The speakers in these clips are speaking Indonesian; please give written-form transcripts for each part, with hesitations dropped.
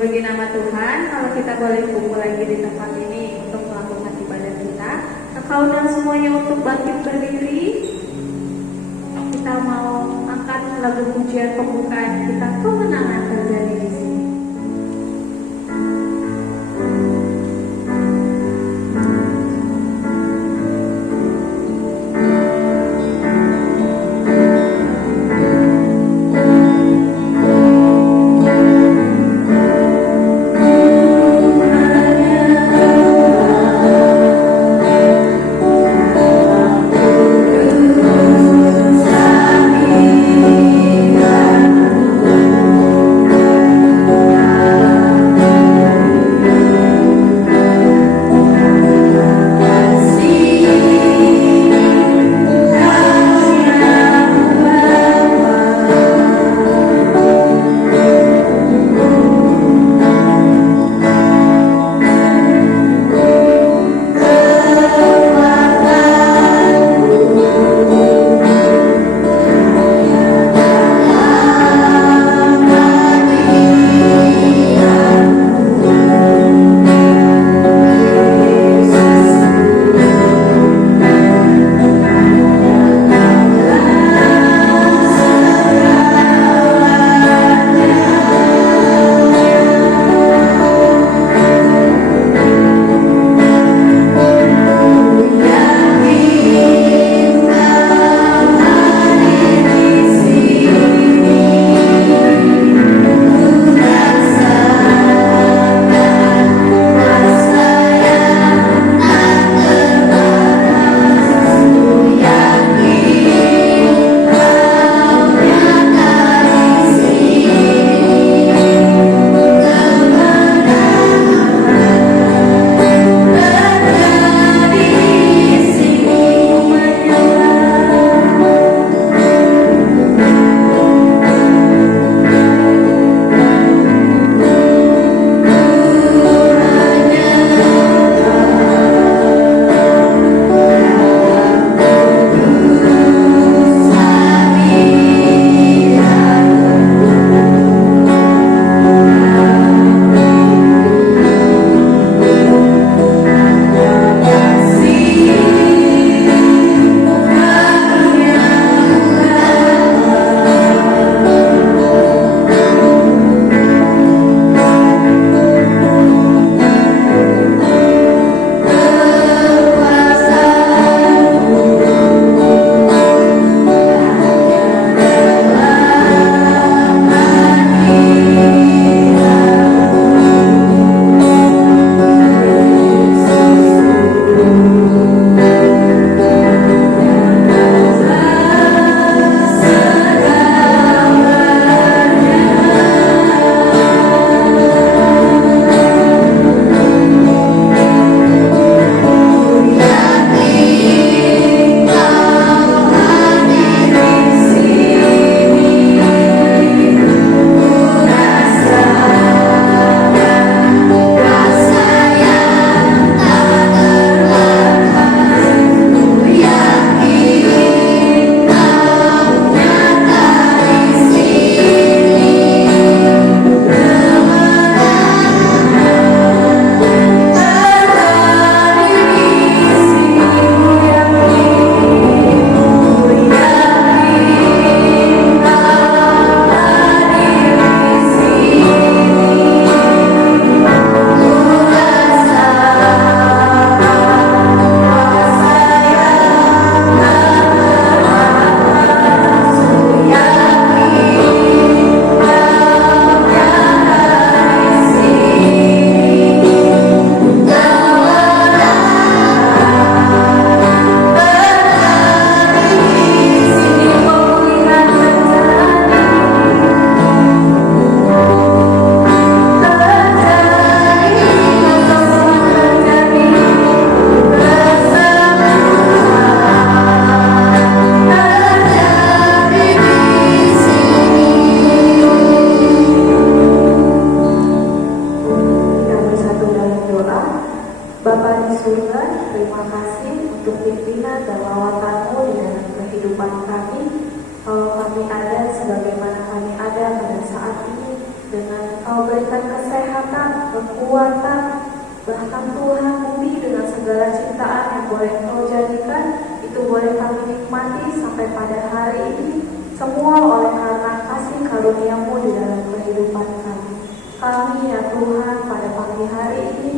Dipuji nama Tuhan, kalau kita boleh kumpul lagi di tempat ini untuk melakukan ibadah kita. Engkau undang semuanya untuk bangkit berdiri. Kita mau angkat lagu pujian pembukaan kita, kemenangan terjadi di sini. Kalau kami ada sebagaimana kami ada pada saat ini, dengan Engkau Engkau berikan kesehatan, kekuatan, bahkan Tuhan bumi dengan segala ciptaan yang boleh Engkau jadikan, itu boleh kami nikmati sampai pada hari ini, semua oleh karena kasih karunia-Mu di dalam kehidupan kami. Kami ya Tuhan pada pagi hari ini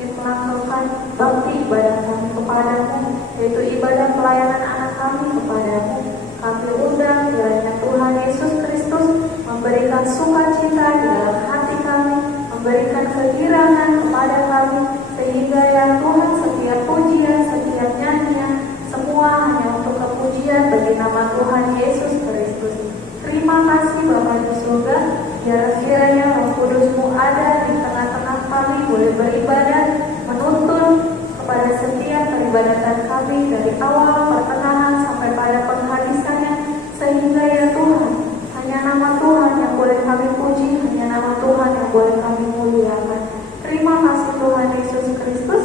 ingin melakukan bakti ibadah kami kepadamu, yaitu ibadah pelayanan anak kami kepadamu. Kami undang kiranya Tuhan Yesus Kristus memberikan sukacita di dalam hati kami, memberikan kegirangan kepada kami, sehingga ya Tuhan setiap pujian, setiap nyanyian, semua hanya untuk kepujian bagi nama Tuhan Yesus Kristus. Terima kasih Bapa di surga, biar kiranya Roh Kudus-Mu ada di tengah-tengah kami, boleh beribadah, menuntun kepada setiap peribadatan kami dari awal pertengahan sampai pada penghabisannya, sehingga ya Tuhan, hanya nama Tuhan yang boleh kami puji, hanya nama Tuhan yang boleh kami muliakan. Terima kasih Tuhan Yesus Kristus.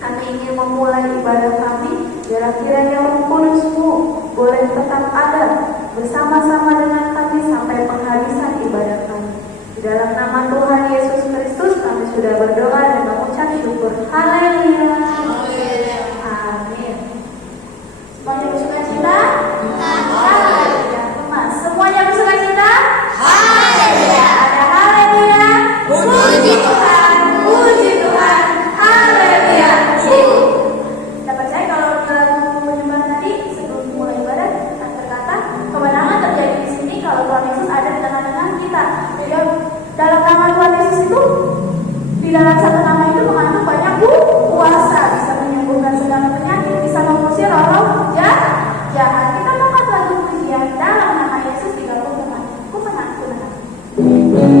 Kami ingin memulai ibadah kami, biar kiranya Roh Kudus-Mu boleh tetap ada bersama-sama dengan kami sampai penghabisan ibadah kami. Di dalam nama Tuhan Yesus Kristus kami sudah berdoa dan mengucap syukur. Haleluya. Amin. Semuanya bersuka cita? Haleluya. Semuanya bersuka cita? Haleluya. Ada haleluya. Puji Tuhan. Puji Tuhan. Haleluya. Dapat saya kalau dalam penyembahan tadi sebelum mulai ibadah kata-kata kemenangan terjadi di sini kalau Tuhan Yesus ada di tengah-tengah kita. Jadi dalam nama Tuhan Yesus itu, di dalam satu nama itu mengandung banyak kuasa, bisa menyembuhkan segala penyakit, bisa mengusir roh jahat. Kita angkat lagu pujian dalam nama Yesus digabung dengan kumenang. Cintaku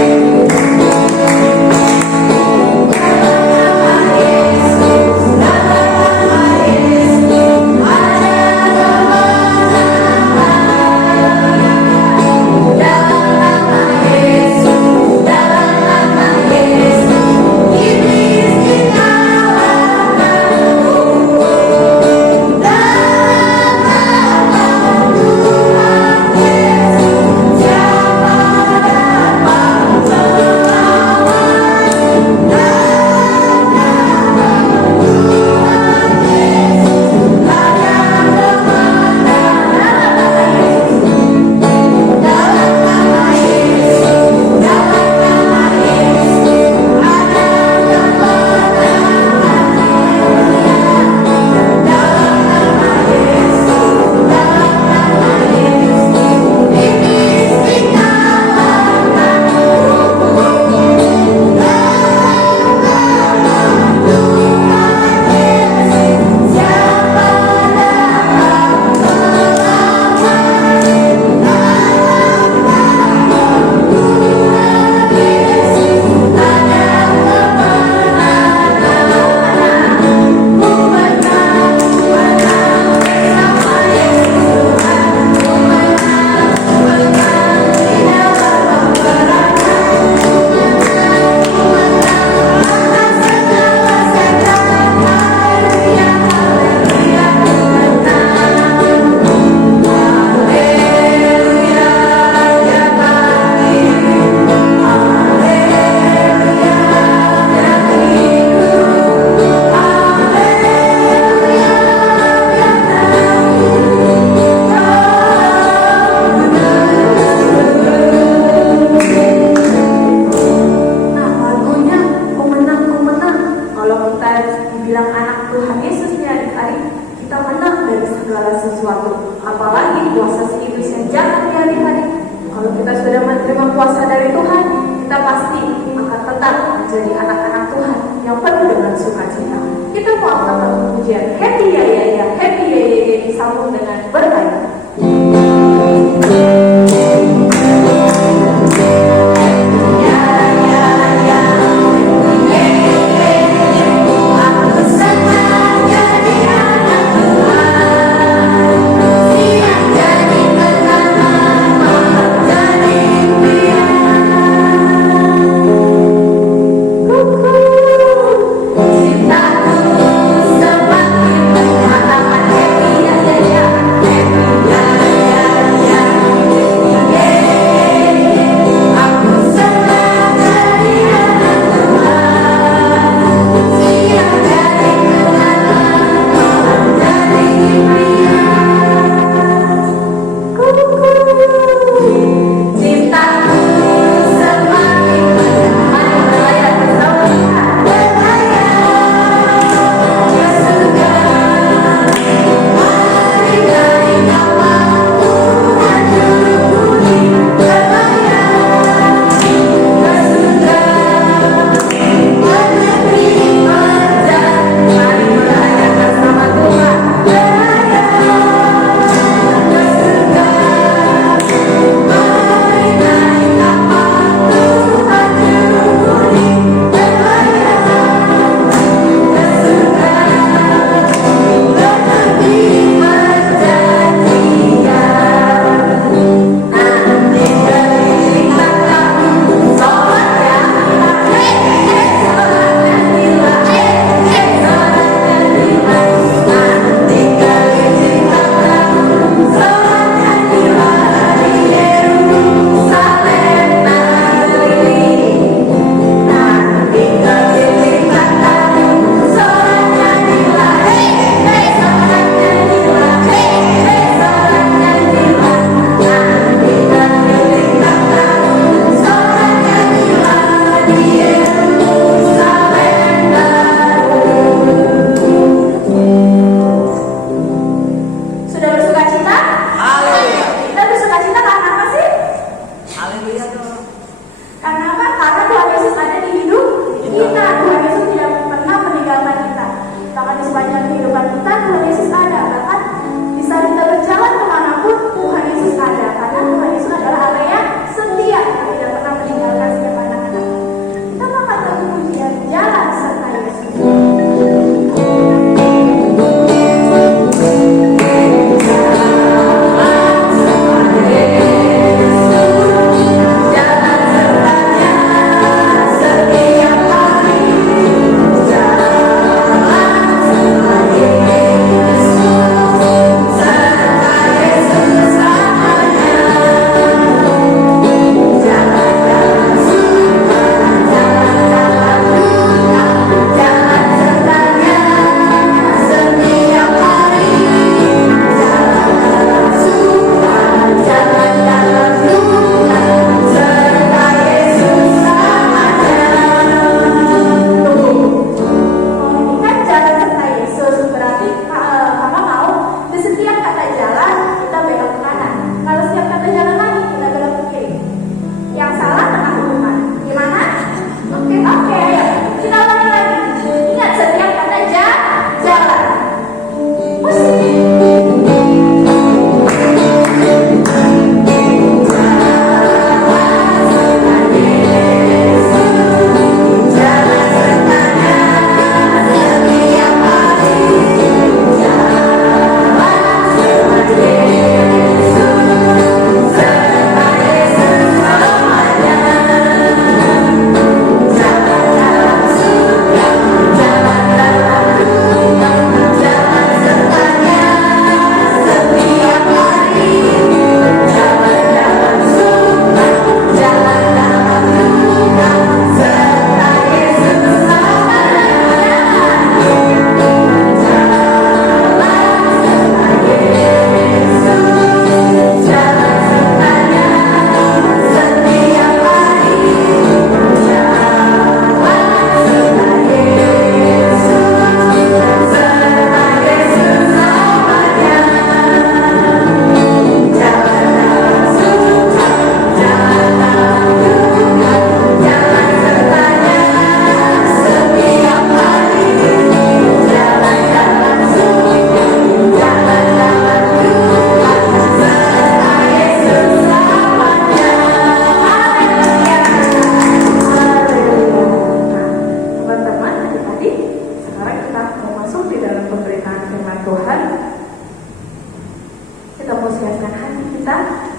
semakin mengatakan happy ya. mau masuk di dalam pemberitaan firman Tuhan, kita mau siapkan hati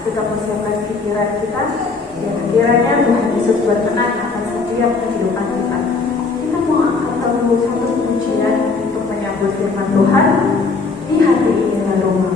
kita mau siapkan pikiran kita, dan kiranya Tuhan Yesus berkenan akan setiap kehidupan kita. Kita mau angkat dulu satu pujian untuk menyambut firman Tuhan di hati ini rumah.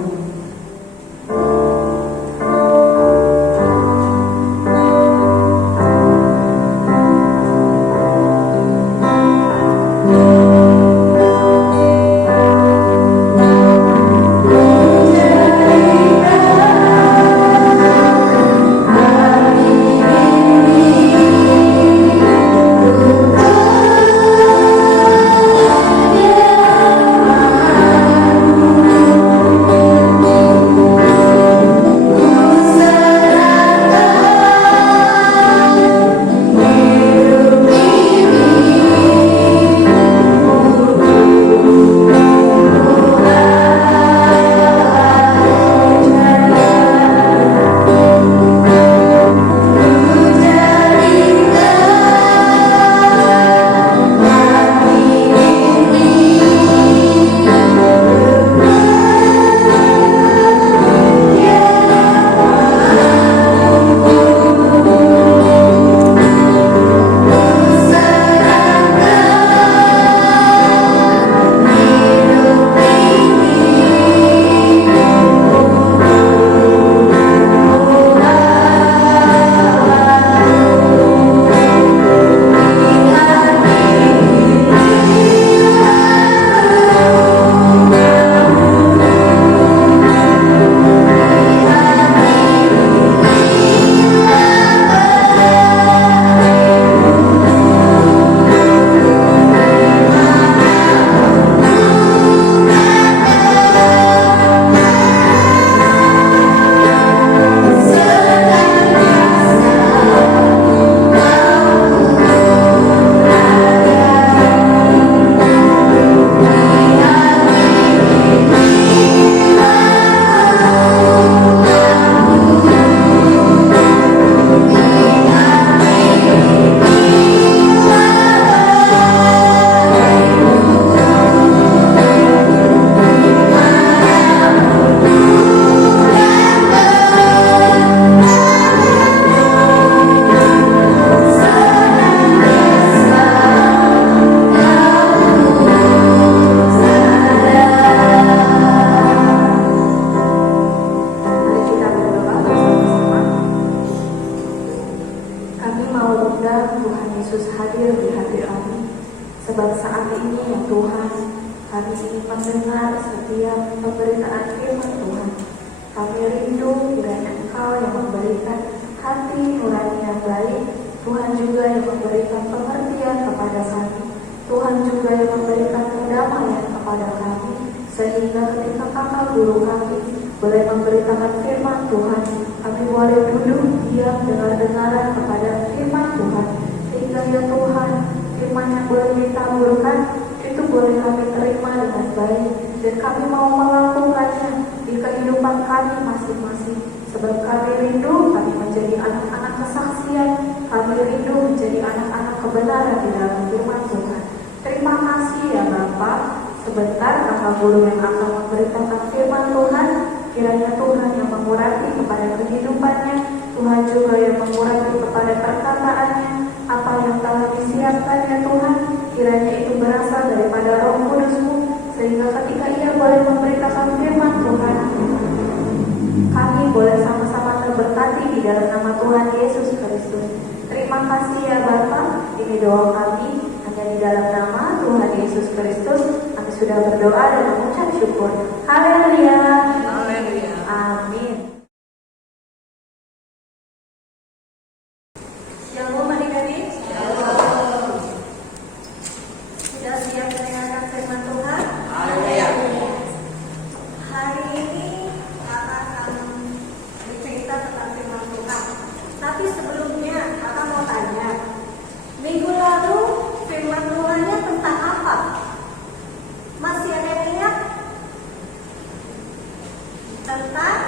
Tentang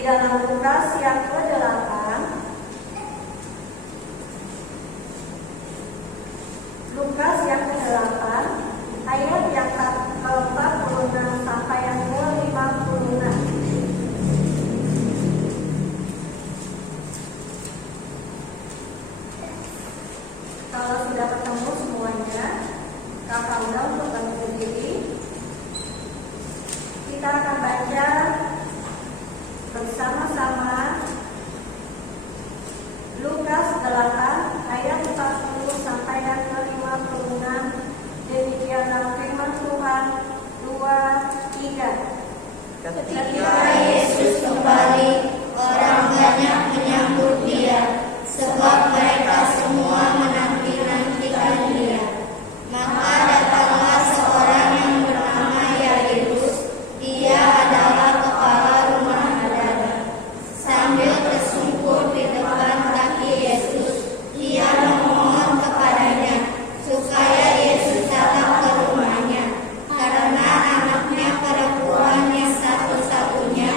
Di dalam Lukas yang ke-8, Lukas yang ke-8 ayat yang ke-46 sampai yang ke-56. Kalau sudah ketemu semuanya, kakak undang untuk berdiri. Kita akan baca bersama-sama Lukas 8 ayat 40 sampai yang ke-56. Demikianlah firman Tuhan. 2, 3. Ketika Yesus kembali, orang banyak menyambut Dia, sebab mereka semua menanti-nantikan Dia. Maka datanglah seorang yang bernama Yairus. Dia adalah kepala rumah ibadah. Sambil tersungkur di depan kaki Yesus, ia memohon kepadanya supaya Yesus datang ke rumahnya, karena anaknya perempuan yang satu-satunya,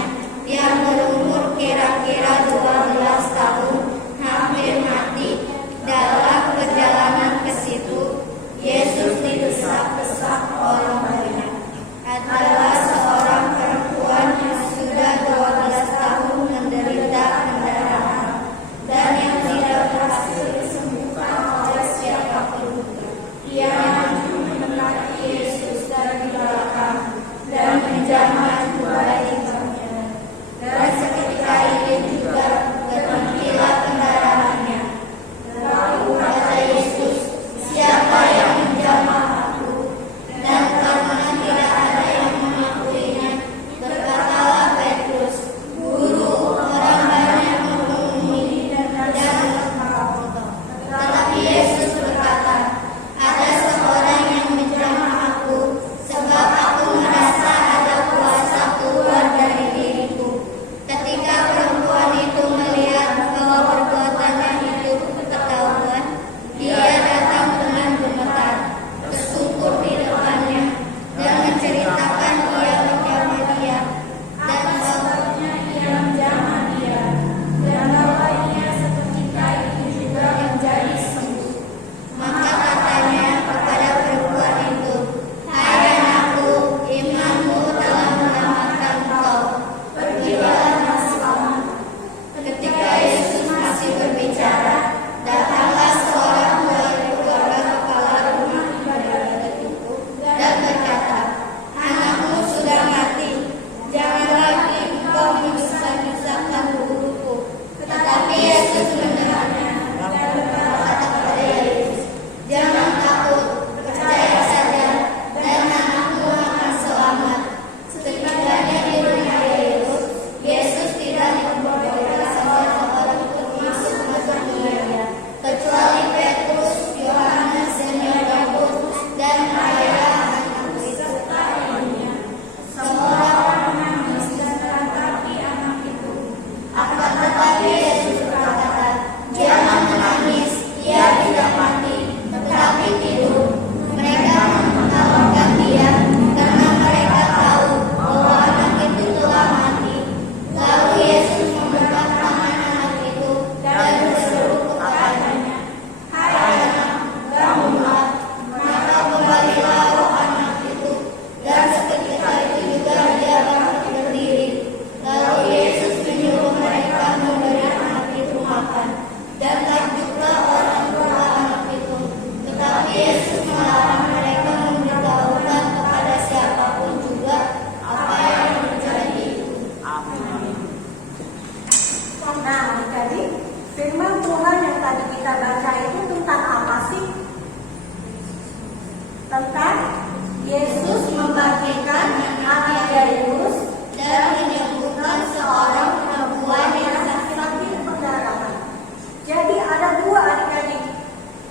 yang berumur kira-kira 12 tahun, hampir mati. Dalam perjalanan ke situ, Yesus didesak-desak orang banyak. Adalah seorang perempuan yang sudah 12 tahun menderita pendarahan, dan yang tidak berhasil disembuhkan oleh siapapun. Ia maju mendekati Yesus dari belakang dan menjamah dua jubahnya. Dan seketika itu juga berhentilah pendarahannya. Lalu kata Yesus, "Siapa yang menjamah aku?" Dan karena tidak ada yang mengakuinya, berkatalah Petrus, "Guru, orang banyak mengumumi dan engkau." Tetapi Yesus berkata, "Ada seorang yang menjamah aku, sebab aku merasa ada kuasa keluar dari diriku." Ketika perempuan itu melihat bahwa perbuatannya itu ketahuan, dia datang dengan gemetar, tersungkur di depannya, dan menceritakan ia menjamah dia, dan sebabnya ia menjamah dia, dan bahwa ia seketika itu juga menjadi sembuh. Maka katanya kepada perempuan itu, "Hai anakku, imanmu telah menyelamatkan engkau. Pergilah dengan selamat." Ketika Yesus masih berbicara, datanglah seorang dari keluarga kepala rumah ibadah itu dan berkata, "Anakmu sudah mati. Jangan lagi engkau mendesak-desakkan guruku." Tetapi Yesus mendengarnya dan berkata kepada Yairus, "Jangan takut, percaya saja, dan anakmu akan selamat." Setibanya di rumah Yairus, Yesus tidak memperbolehkan seorang untuk masuk dia, kecuali Petrus, Yohanes, dan Yakobus, dan ayah anaknya serta ibunya. Semua orang menangis dan meratapi anak itu. Akan tetapi Yesus berkata, "Jangan menangis, ia tidak mati, tetapi tidur." Mereka menertawakan dia karena mereka tahu bahwa anak itu telah mati. Lalu Yesus membuka tangan anak itu dan berseru kepadanya, "Hai anak, bangunlah." Maka kembalilah roh anak itu, dan seketika itu juga dia bangkit berdiri. Lalu Yesus menyuruh mereka memberi anak itu makan, dan takjublah orang tua anak itu. Tetapi Yesus melarang mereka memberitahukan kepada siapapun juga apa yang terjadi itu. Nah, jadi firman Tuhan yang tadi kita baca itu tentang apa sih? Tentang Yesus membangkitkan anak Yairus dan menyembuhkan seorang perempuan yang sakit pendarahan. Jadi ada dua adik-adik,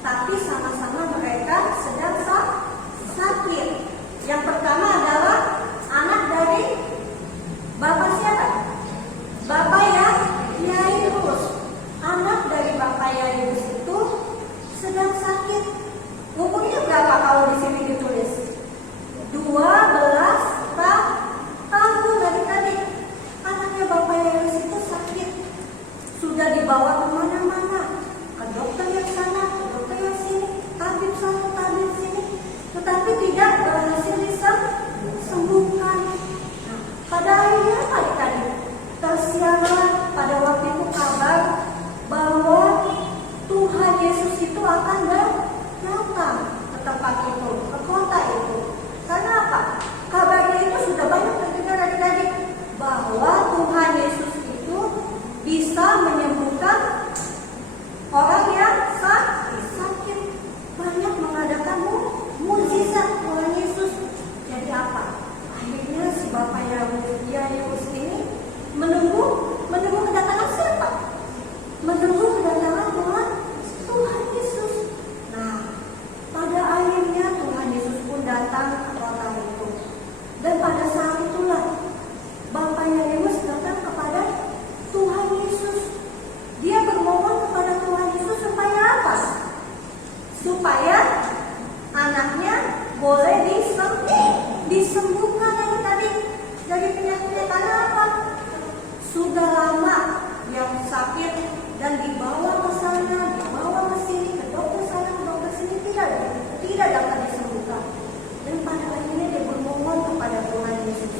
tapi sama-sama mereka sedang sakit. Yang pertama adalah anak dari bapak siapa? Bapak yang Yairus. Anak dari bapak Yairus itu sedang sakit. Umurnya berapa kalau di sini ditulis? 12 tahun adik-adik. Anaknya bapak Yairus itu sampai disembuhkan adik-adik dari penyakit karena apa? Sudah lama yang sakit dan dibawa ke sana, dibawa ke sini, ke dokter sana, ke dokter sini, tidak dapat disembuhkan. Dan pada akhirnya dia bermohon kepada Tuhan Yesus.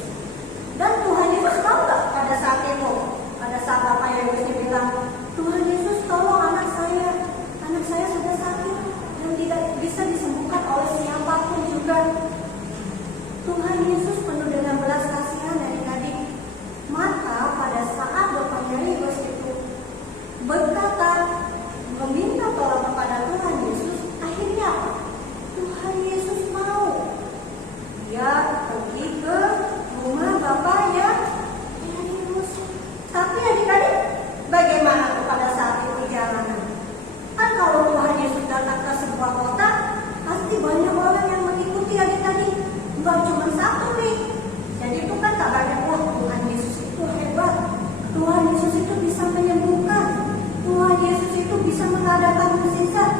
Dan Tuhan Yesus tahu nggak pada saat itu, pada saat Bapak Yesus bilang, Tuhan Yesus tolong anak saya sudah sakit dan tidak bisa disembuhkan oleh siapapun juga. Tuhan Yesus penuh dengan belas kasihan adik-adik. Maka pada saat Bapak Yesus itu berkata, meminta tolong kepada Tuhan Yesus, akhirnya apa? Tuhan Yesus mau. Dia pergi ke rumah bapaknya Yairus. Tapi adik-adik, bagaimana pada saat itu perjalanan? Kan kalau Tuhan Yesus datang ke sebuah kota, pasti banyak orang yang mengikuti adik-adik. Bukan cuma satu nih. Jadi itu kan kabarnya, wah Tuhan Yesus itu hebat. Tuhan Yesus itu bisa menyembuhkan. Tuhan Yesus itu bisa mengadakan mukjizat.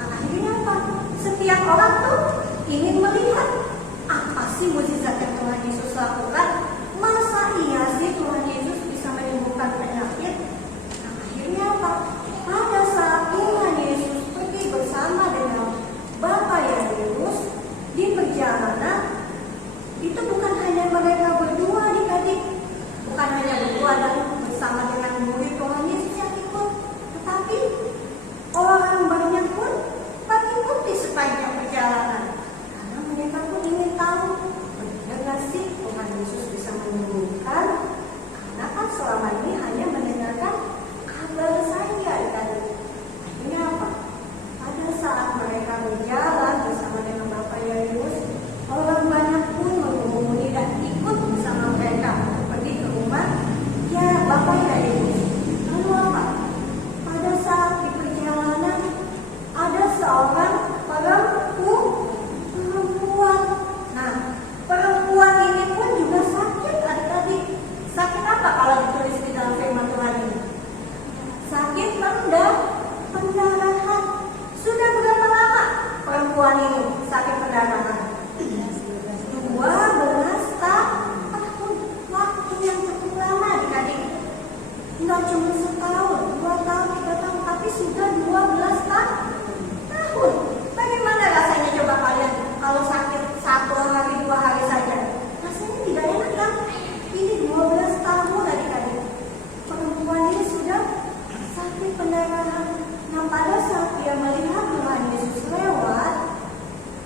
Nah akhirnya apa? Setiap orang tuh ingin melihat apa sih mukjizat yang Tuhan Yesus lakukan. Masa iya sih Tuhan Yesus bisa menyembuhkan penyakit? Nah akhirnya apa? Pada saat Tuhan Yesus pergi bersama dengan Bapak Yairus di perjalanan, itu bukan hanya mereka berdua adik-adik, bukan hanya berdua dan bersama dengan murid Tuhan Yesus yang ikut, tetapi orang banyak pun mengikuti sepanjang perjalanan karena mereka pun ingin tahu benar sih Tuhan Yesus bisa menyembuhkan, karena kan selama ini hanya mendengarkan kabar saja adik-adik. Akhirnya apa? Pada saat mereka berjalan bersama dengan Bapak Yairus, orang banyak pun menghubungi dan ikut bersama mereka pergi ke rumah ya Bapak Yairus. Lalu apa? Pada saat di perjalanan ada seorang perempuan. Nah, perempuan ini pun juga sakit adik-adik. Sakit apa kalau ditulis di dalam firman Tuhan ini? Sakit pendarahan. Sudah berapa lama perempuan ini sakit pendarahan? 12 tahun. Waktu yang cukup lama adik-adik. Enggak cuma setahun, 2 tahun, 3 tahun, tapi sudah 12 tahun. Bagaimana rasanya coba kalian kalau sakit 1 hari, 2 hari saja? Rasanya tidak enak kan? Ini 12 tahun adik-adik. Perempuan ini sudah sakit pendarahan. Nah pada saat dia melihat Tuhan Yesus lewat,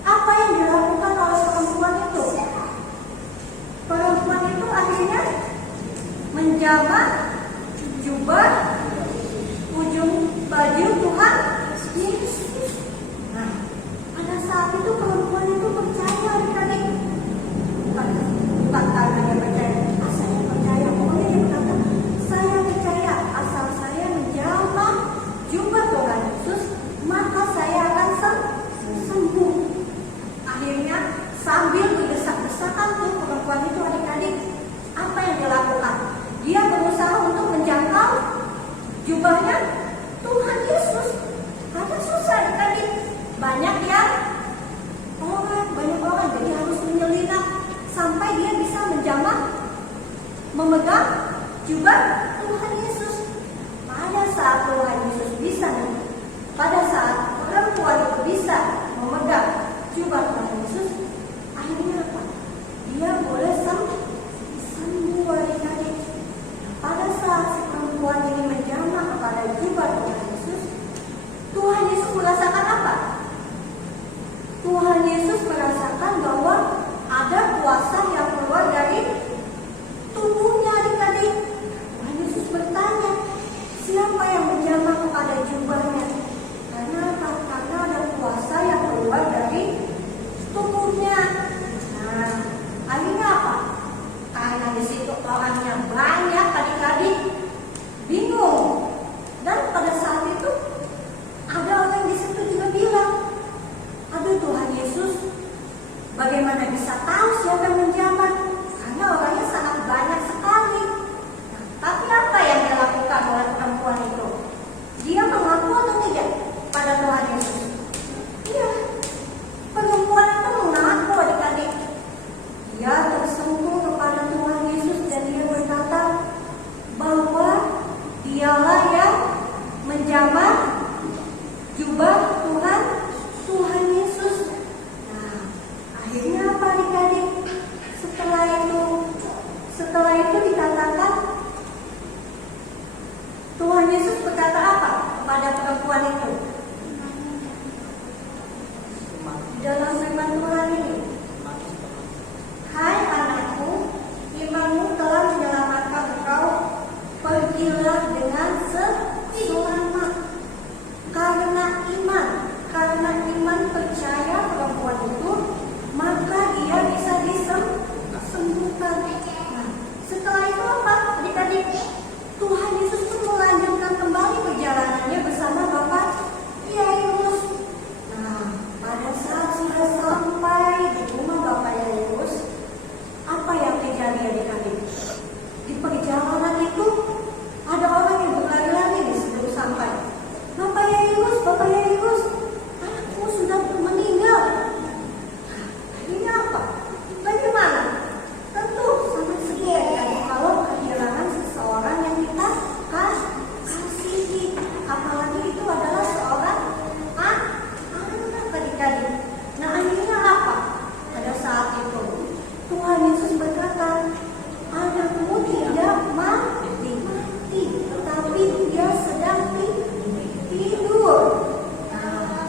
apa yang dilakukan oleh perempuan itu? Perempuan itu akhirnya menjamah jubah ujung baju Tuhan Yesus. Nah, pada saat itu perempuan itu percaya adik-adik. Bukan karena dia percaya, saya percaya. Pokoknya dia berkata, saya percaya asal saya menjamah jubah Tuhan Yesus, maka saya akan sembuh. Akhirnya sambil berdesak-desakan tuh perempuan itu adik-adik, apa yang dia lakukan? Dia berusaha untuk menjangkau jubahnya Tuhan Yesus. Karena susah adik-adik. Banyak orang, jadi harus menyelinap sampai dia bisa menjamah, memegang jubah Tuhan Yesus. Pada saat Tuhan Yesus bisa, pada saat perempuan itu bisa memegang jubah Tuhan Yesus, akhirnya apa? Dia boleh sembuh adik-adik. Pada saat si perempuan ini menjamah kepada jubah Tuhan Yesus, Tuhan Yesus merasakan apa? Tuhan Yesus merasakan bahwa ada kuasa yang keluar dari tubuhnya adik-adik. Tuhan Yesus bertanya, siapa yang menjamah kepada jubahnya? Karena apa? Karena ada kuasa yang keluar dari tubuhnya. Nah, akhirnya apa? Karena di situ orangnya banyak adik-adik, bingung. Dan pada saat itu ada orang di situ juga bilang, aduh Tuhan Yesus, bagaimana bisa tahu siapa yang menjamah? Karena orangnya sangat banyak sekali. Nah, tapi apa yang dilakukan oleh perempuan itu? Dia mengaku atau tidak pada Tuhan Yesus? Iya, perempuan itu mengaku adik-adik. Setelah itu dikatakan, Tuhan Yesus berkata apa kepada perempuan itu? Dalam firman Tuhan ini, hai anakku, imanmu telah menyelamatkan engkau, pergilah dengan selamat. Karena iman percaya perempuan itu, maka dia bisa disembuhkan. Nah, setelah itu apa? Adik-adik, Tuhan Yesus pun melanjutkan kembali perjalanannya bersama Bapak Yairus. Nah, pada saat sudah sampai di rumah Bapak Yairus, apa yang terjadi adik-adik? Di perjalanan itu ada orang yang berlari-lari sebelum sampai. Bapak Yairus, anakku sudah meninggal. Ini apa? Bagaimana? Tentu sangat sedih ya, kalau kehilangan seseorang yang kita kasihi. Apalagi itu adalah seorang anak adik-adik. Nah, akhirnya apa? Pada saat itu Tuhan Yesus berkata, anakmu tidak mati, tetapi dia sedang tidur. Nah,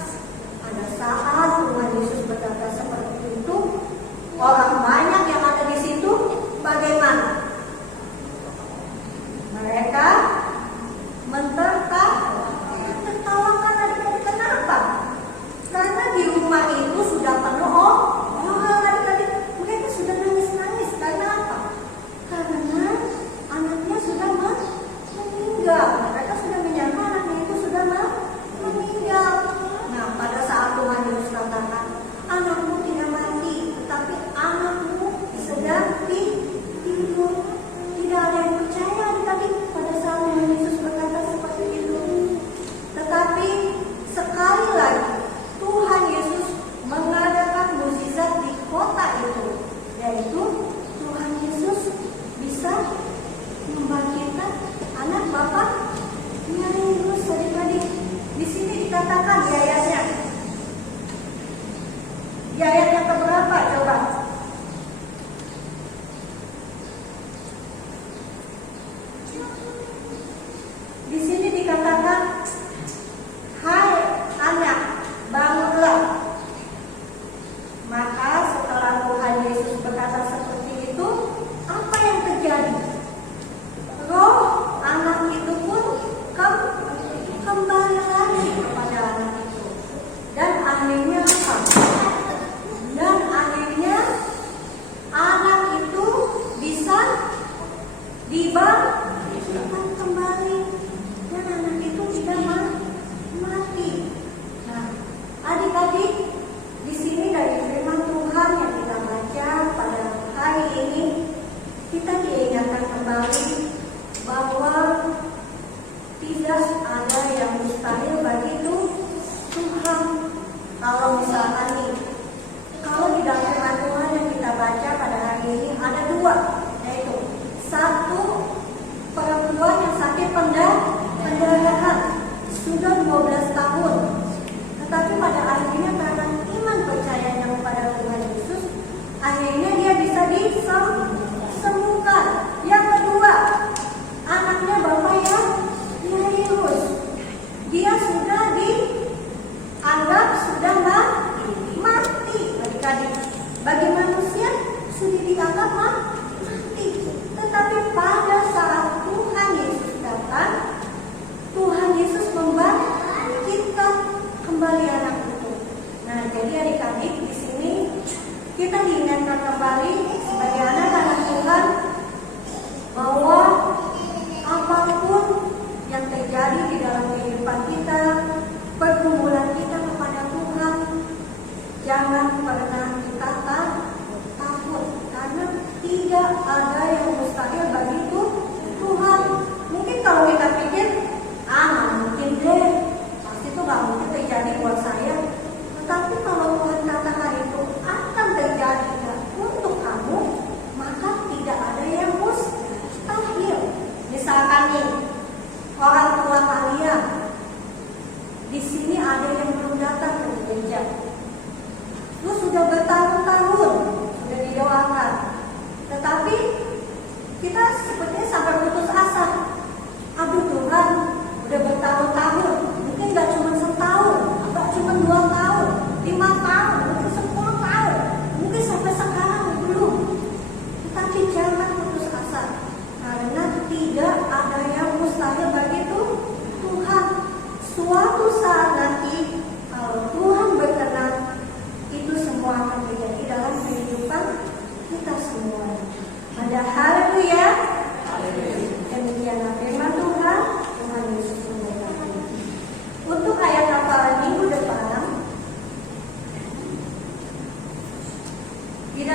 pada saat Tuhan Yesus berkata seperti itu, orang banyak yang ada di situ bagaimana? Mereka tertawakan adik-adik. Kenapa? Karena di rumah itu sudah penuh orang adik-adik. Mereka sudah nangis-nangis. Karena apa? Karena anaknya sudah meninggal. Mereka sudah menyangka anaknya itu sudah meninggal. Nah, pada saat Tuhan Yesus katakan, anakmu tidak mati, tetapi anakmu sedang tidur. Tidak ada yang percaya adik-adik pada saat Tuhan Yesus berkata seperti itu. Tetapi sekali lagi Tuhan Yesus mengadakan mukjizat di kota itu, yaitu Tuhan Yesus bisa membangkitkan anak Bapak Yairus adik-adik. Di sini dikatakan di ayatnya. Di ayat yang keberapa coba? Di sini dikatakan, hai anak, bangunlah. Maka setelah Tuhan Yesus berkata seperti itu, apa yang terjadi? Roh anak itu pun kembali lagi kepada anak itu. Dan akhirnya apa? Dan akhirnya anak itu bisa dibangkitkan kembali. Dan anak itu tidak mati. Nah, adik-adik, di sini dari firman Tuhan yang kita baca pada hari ini, kita diingatkan kembali bahwa tidak ada yang mustahil bagi Tuhan. Kalau misalkan nih, kalau di dalam firman Tuhan yang kita baca pada hari ini ada dua, yaitu satu, perempuan yang sakit pendarahan sudah 12 tahun, tetapi pada akhirnya karena iman percayanya kepada Tuhan Yesus, akhirnya dia bisa disembuhkan. Yang kedua, anaknya Bapak Yairus, dia sudah dianggap sudah mati adik-adik. Bagi manusia sudah dianggap mati, tetapi pada saat Tuhan Yesus datang, Tuhan Yesus membangkitkan kembali anak itu. Nah, jadi adik-adik, di sini kita diingatkan kembali sebagai anak-anak Tuhan bahwa apapun yang terjadi di dalam kehidupan kita, pergumulan kita kepada Tuhan, jangan pernah kita takut, karena tidak ada yang mustahil bagi Tuhan. Mungkin kalau kita pikir, mungkin deh, pasti itu gak mungkin terjadi buat saya. Tetapi kalau Tuhan katakan itu akan terjadi untuk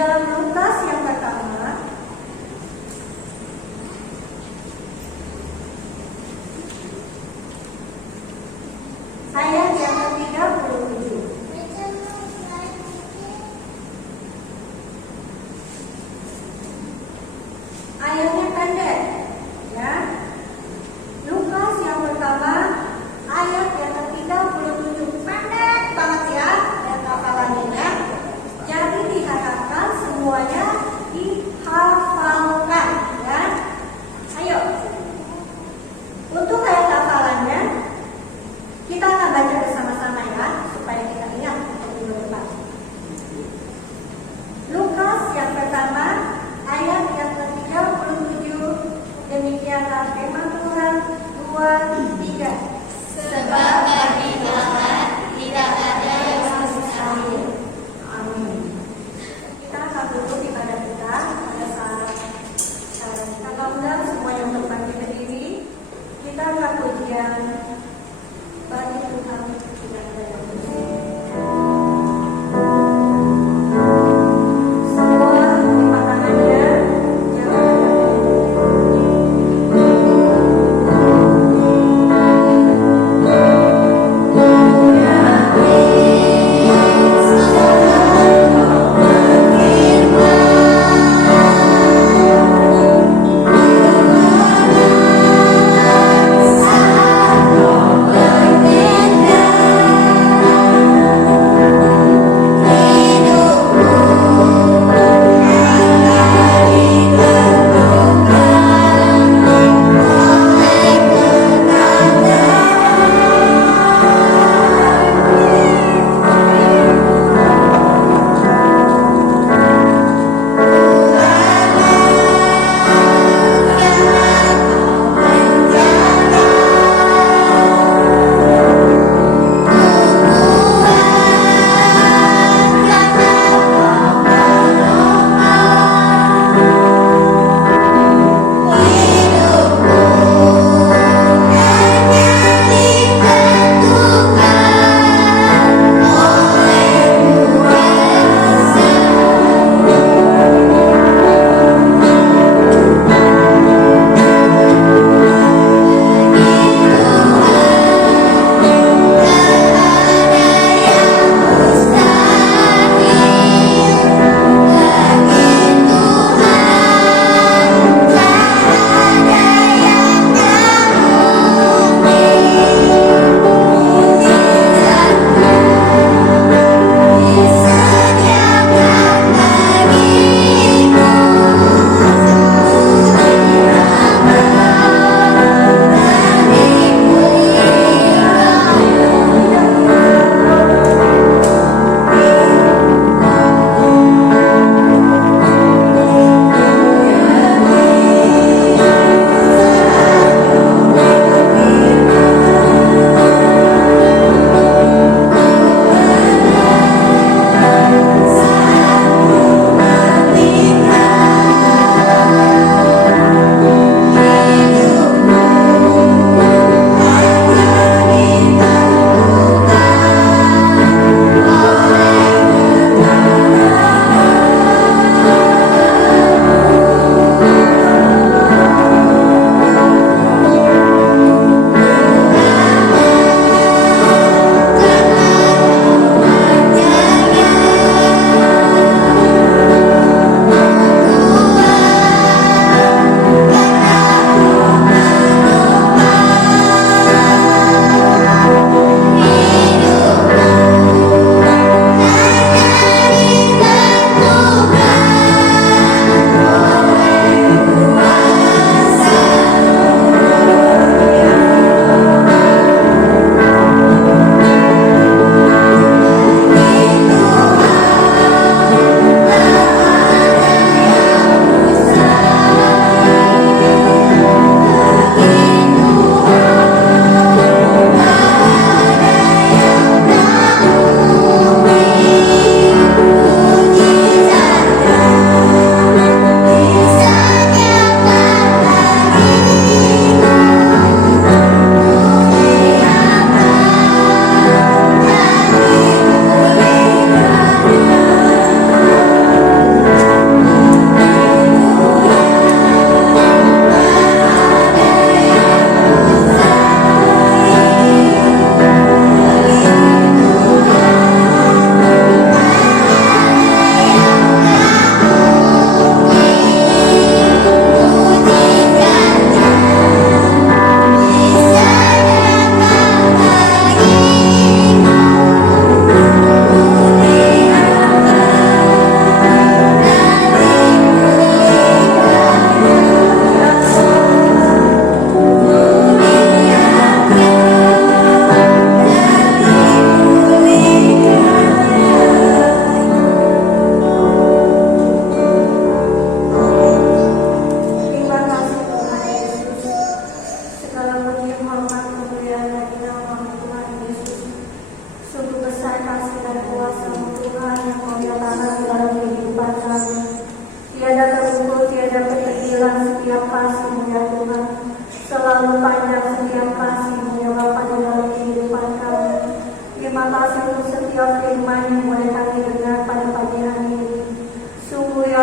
dalam Lukas yang pertama, ayat yang ke-37. Ayatnya pendek, ya. Lukas yang pertama, ayat yang ke-37, pendek banget ya, dan hafalannya. Jadi diharapkan semuanya dihafalkan, ya. Ayo. Untuk ayat hafalannya, kita akan baca bersama-sama ya, supaya kita ingat untuk minggu depan. Lukas yang pertama, ayat yang ke-37, demikianlah firman Tuhan. 2, 3. Sebab bagi Allah tidak ada yang mustahil. Amin. Kita akan duduk ibadah kita pada saat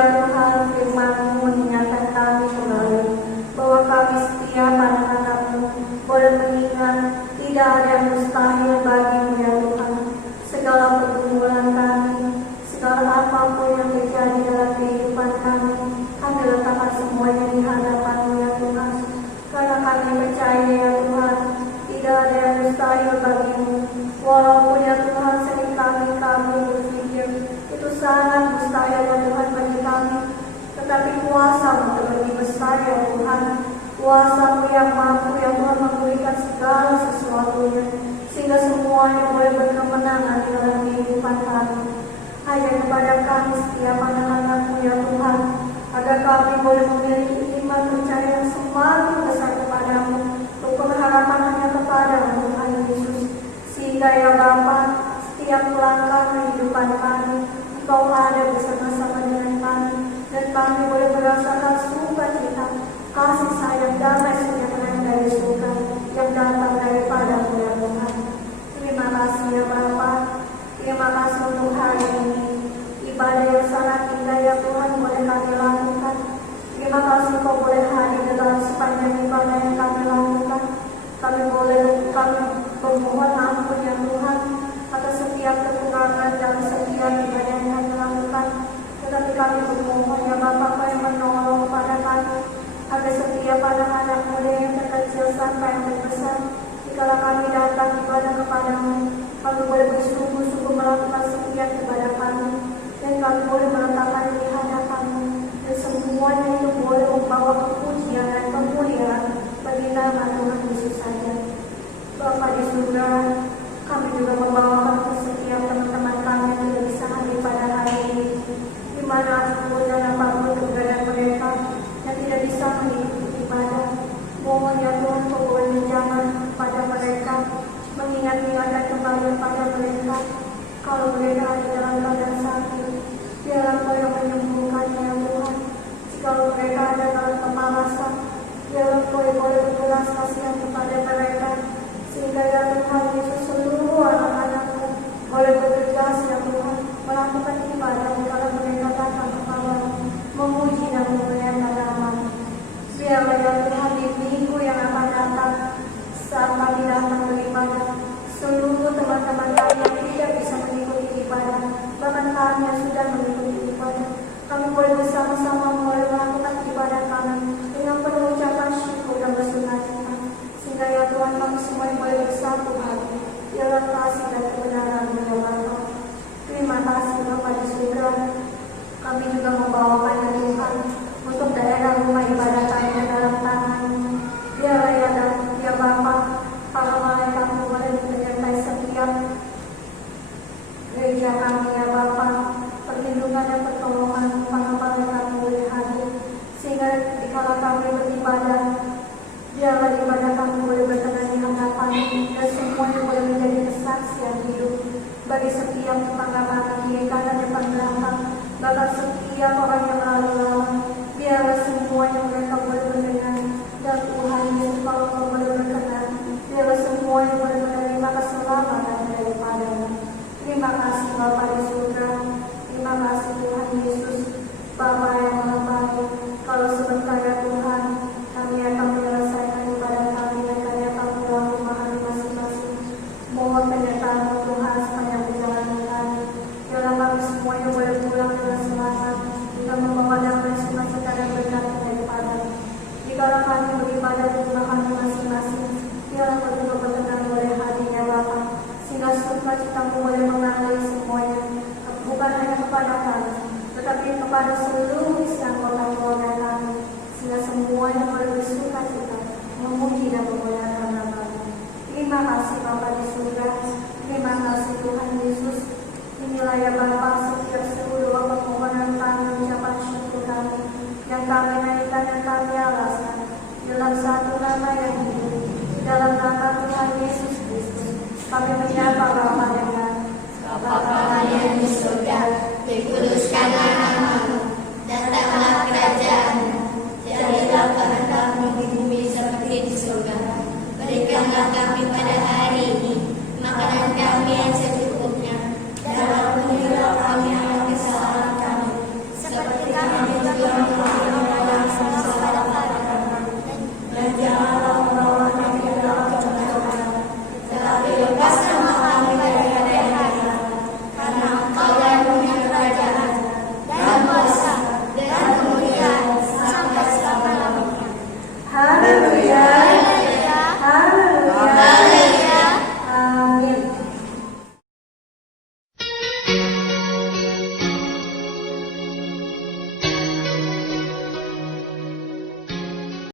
Tuhan, firman-Mu mengingatkan kami kembali bahwa kami setiap anak-anak-Mu boleh mengingat tidak ada yang mustahil bagi-Mu ya Tuhan. Segala pergumulan kami, segala apapun yang terjadi dalam kehidupan kami letakkan semuanya di hadapan-Mu ya Tuhan. Karena kami percaya ya Tuhan, tidak ada yang mustahil bagi-Mu. Walaupun ya Tuhan seringkali kami berpikir itu sangat mustahil ya Tuhan bagi kami, tetapi kuasa-Mu terlebih besar ya Tuhan. Kuasa-Mu yang mampu ya Tuhan memberikan segala sesuatunya, sehingga semuanya boleh berkemenangan di dalam kehidupan kami. Hanya kepada kami setiap anak-anak-Mu ya Tuhan, agar kami boleh memiliki iman percaya yang semakin besar kepadamu, untuk pengharapan hanya kepada-Mu Tuhan Yesus. Sehingga ya Bapa, setiap langkah kehidupan kami, Engkau ada bersama-sama dengan kami, dan kami boleh merasakan sukacita, kasih sayang, damai sejahtera yang dari surga yang datang daripada-Mu ya Tuhan. Terima kasih ya Bapa, terima kasih untuk hari ini, ibadah yang sangat indah ya Tuhan boleh kami lakukan. Terima kasih Kau boleh hadir dalam sepanjang ibadah yang kami lakukan. Kami bermohon ampun ya Tuhan atas setiap kekurangan dalam setiap ibadah yang kami lakukan. Tetapi kami bermohon ya Bapa, Kau yang menolong kepada kami, agar setiap anak-anak muda yang terkecil sampai yang terbesar, dikala kami datang ibadah kepada-Mu, kami boleh bersungguh-sungguh melakukan setiap ibadah kami, dan kami boleh meletakkan di hadapan-Mu, dan semuanya itu boleh membawa kepujian dan kemuliaan bagi nama Tuhan Yesus saja. Bapa di surga, kami juga membawakan ke setiap teman-teman kami yang tidak bisa hadir pada hari ini, di mana pun dan apapun keberadaan mereka yang tidak bisa mengikuti ibadah. Mohon ya Tuhan, Kau boleh menjamah pada mereka, mengingat-ingatkan kembali pada mereka, kalau mereka ada dalam keadaan sakit, biarlah Kau yang menyembuhkannya ya Tuhan. Jikalau mereka ada dalam kemalasan, biarlah Kau yang boleh berbelas kasihan kepada mereka, sehingga ya Tuhan Yesus seluruh anak-anak-Mu boleh bergegas ya Tuhan melakukan ibadah kalau mereka datang kepada-Mu, memuji dan memuliakan nama-Mu. Biarlah ya Tuhan di minggu yang akan datang, saat kami datang beribadah, seluruh teman-teman kami yang tidak bisa mengikuti ibadah, bahkan kami yang sudah mengikuti ibadah, kami boleh bersama-sama mulai melakukan ibadah kami dengan penuh ucapan syukur dan bersukacita, sehingga ya Tuhan kami semua boleh bersatu hati dalam kasih dan kebenaran-Mu ya Bapa. Terima kasih Bapa di surga. Kami juga membawakan ya Tuhan untuk daerah rumah ibadah kami ke dalam tangan-Mu. Biarlah ya Bapa, para malaikat-Mu boleh menyertai setiap gereja kami ya Bapa. Perlindungan dan pertolongan para malaikat-Mu boleh hadir, sehingga dikala kami beribadah, biarlah ibadah kami boleh berkenan di hadapan-Mu, dan semuanya boleh menjadi kesaksian hidup bagi setiap tetangga kami kiri kanan depan belakang, bahkan setiap orang yang lalu lalang. Biarlah semuanya mereka boleh mendengar, dan Tuhan Yesus kalau Kau boleh berkenan, biarlah semuanya boleh menerima keselamatan daripada-Mu. Terima kasih Bapa di surga, terima kasih Tuhan Yesus, Bapa yang Maha Baik. Kalau sebentar ya Tuhan, kami akan menyelesaikan ibadah kami dan kami akan pulang rumah masing-masing. Mohon penyertaan-Mu Tuhan sepanjang perjalanan kami. Biarlah kami semuanya boleh pulang dengan selamat, dengan membawa damai sukacita dan berkat daripada-Mu. Jikalau kami beribadah di rumah kami masing-masing, biarlah Kau juga berkenan boleh hadirnya Bapa, sehingga sukacita-Mu boleh mengalir semuanya, bukan hanya kepada kami, tetapi kepada seluruh yang kota keluarga kami, sehingga semuanya boleh bersukacita, memuji dan memuliakan nama-Mu. Terima kasih Bapa di surga, terima kasih Tuhan Yesus. Inilah ya Bapa setiap seluruh permohonan kami, ucapan syukur kami, yang kami naikkan dan kami alaskan dalam satu nama yang hidup, di dalam nama Tuhan Yesus Kristus. Kami menyapa Bapa dengan Bapa kami yang di surga, dikuduskanlah nama-Mu, datanglah kerajaan-Mu, jadilah kehendak-Mu di bumi seperti di surga. Berikanlah kami pada hari ini makanan kami yang secukupnya, dan ampunilah kami akan kesalahan kami, seperti kami Haleluya.